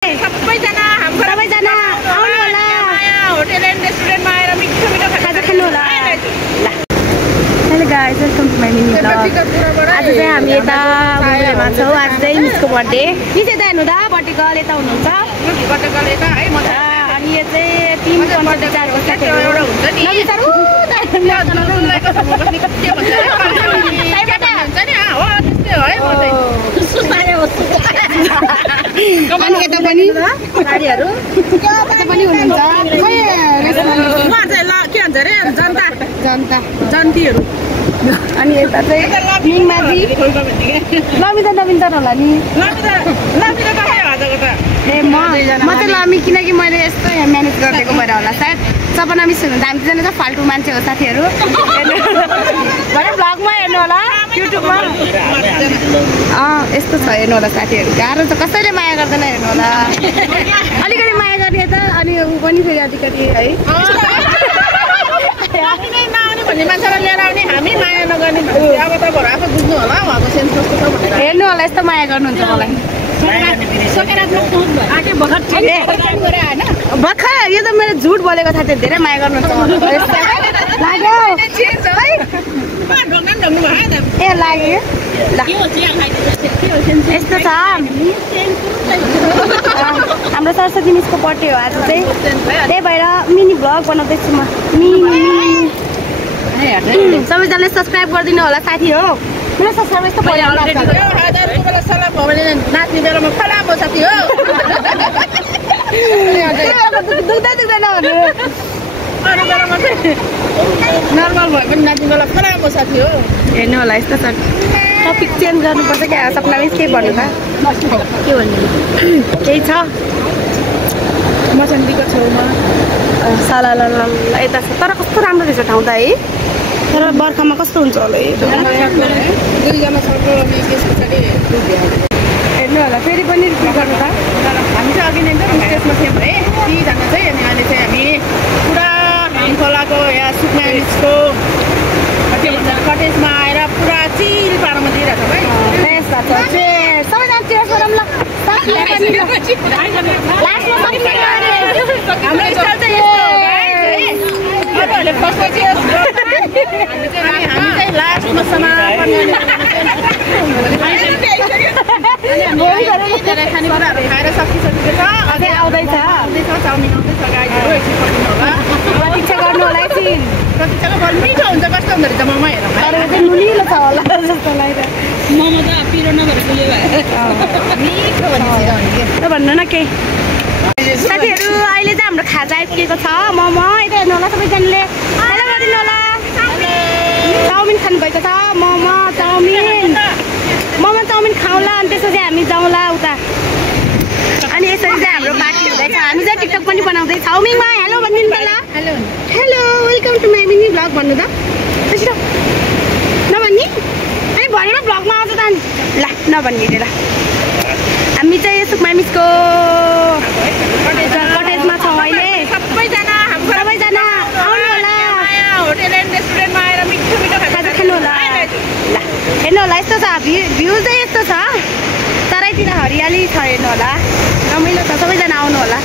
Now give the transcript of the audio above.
सबैजना आउनु होला होटल एन्ड रेस्टुरेन्टमा आएर मिठो मिठो खाजा खानु होला। Hello guys, welcome to my mini vlog. आज चाहिँ हामी यता बुलेमा छौँ। आज चाहिँ मिसको बर्थडे। मिस यता हेर्नु त, बर्थडे गर्ल यता हुनुहुन्छ। अनि यो चाहिँ टिम बर्थडेको साथीहरु एउटा हुन्छ नि। अनि यता पनि गाडीहरु यता पनि हुनुहुन्छ। के भन्छ रे, जन्तीहरु। अनि यता चाहिँ मिङमाजी लमिता नमिता होला नि। ए म चाहिँ लमी, किनकि मैले यस्तो म्यानेज गरिदिएको भएर होला सायद। सपना मिस हुनुहुन्छ। हामी दुईजना चाहिँ फाल्टु मान्छे हो साथीहरु। भने भ्लगमा हेर्नु होला, युट्युबमा। यस्तो छ, हेर्नु होला साथीहरु। गाह्रो छ, कसैले माया गर्दैन, हेर्नु होला। अलिकति माया गर्ने त, अनि ऊ पनि फेरि अलिकति है भन्ने मान्छेलाई लिएर आउने, हामी माया नगर्ने। अब त बरु आफै बुझ्नु होला उहाँको सेन्स कस्तो छ भनेर। हेर्नु होला, यस्तो माया गर्नुहुन्छ मलाई। भर्खर यो त मेरो झुट बोलेको साथी, धेरै माया गर्नुहुन्छ लाग्यो। ए लाग्यो यस्तो छ। हाम्रो सरस्वती मिसको बर्थडे हो आज चाहिँ, त्यही भएर मिनी भ्लग बनाउँदैछु म। सबैजनाले सब्सक्राइब गरिदिनु होला साथी हो। मेरो सब्सक्राइब यस्तो नाच्ने बेलामा खराब हो साथी हो। दुख्दैन भने अरू बेलामा नर्मल भयो पनि नाच्ने बेला खराब हो साथी हो। हेर्नु होला, यस्तो छ। टपिक चेन्ज गर्नुपर्छ क्या। सपना मिस के भन्नु त, के भन्नु केही छ। मसन्दीको छेउमा साला यता छ। तर कस्तो राम्रो रहेछ ठाउँ त है। तर बर्खामा कस्तो हुन्छ होला। हेर्नु होला, फेरि पनि के गर्नु त। हामी चाहिँ अघि नै स्टेजमा थियौँ है, 30 जना चाहिँ। अनि अहिले चाहिँ हामी पुरा खोलाको यहाँ सुकमा मिसको कटेजमा आएर पुरा चिल पारामा दिइरहेको छ है। सबैजना चेस गरौँ ल। हाम्रो स्टाइल चाहिँ लास्टमा समापन खानेकुराहरू खाएर सकिसकेको छ। अझै आउँदैछ, चाउमिन आउँदैछ। गाडीहरू एकछिन पर्खिनु होला, प्रतीक्षा गर्नु होला। एकछिन प्रतीक्षाको फल मिठो हुन्छ। कस्तो हुँदो रहेछ मोमो, हेरौँ। अरू चाहिँ नुनिलो छ होला जस्तो लागिरहेको। मोमो त पिरो नभएर गुलियो भयो, मिठो भन्नु न केही। साथीहरू अहिले चाहिँ हाम्रो खाजा आइपुगेको छ, मोमो। यता हेर्नु होला, सबैजनाले हेलो गरिदिनु होला। चाउमिन खानुभएको छ, मोमो चाउमिन खाउँला। अनि त्यसपछि हामी जाउँला उता। अनि यसरी चाहिँ हाम्रो पार्टी हुँदैछ। हामी चाहिँ टिकटक पनि बनाउँदैछौँ। मिङमा हेलो भनिदिनु होला। Hello, welcome to my mini vlog भन्नु त। त्यसो नभन्ने, अनि भनेर भ्लगमा आउँछ त। ल नभन्ने ल। हामी चाहिँ सुकमा मिसको कटेजमा छौँ अहिले। सबैजना आउनु होला होटल एन्ड रेस्टुरेन्टमा आएर मिठो मिठो खाजा खानु होला। ल हेर्नु होला, यस्तो छ भ्यू चाहिँ यस्तो छ। तराईतिर हरियाली छ, हेर्नु होला, रमाइलो छ। सबैजना आउनु होला।